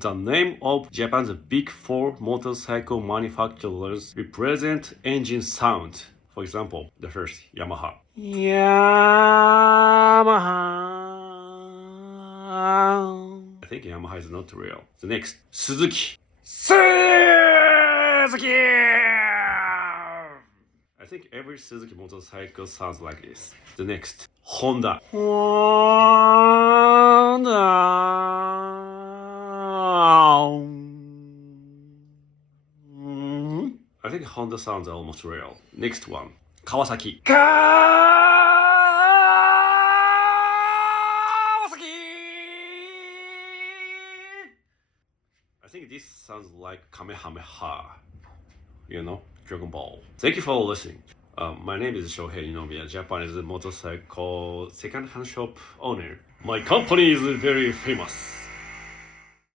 the name of Japan's big four motorcycle manufacturers represent engine sound. For example, the first, Yamaha. Yamaha. I think Yamaha is not real. The next, Suzuki. Suzuki! I think every Suzuki motorcycle sounds like this. The next, Honda. I think Honda sounds almost real. Next one, Kawasaki. I think this sounds like Kamehameha. You know, Dragon Ball. Thank you for listening. My name is Shohei Inomiya, Japanese motorcycle second-hand shop owner. My company is very famous.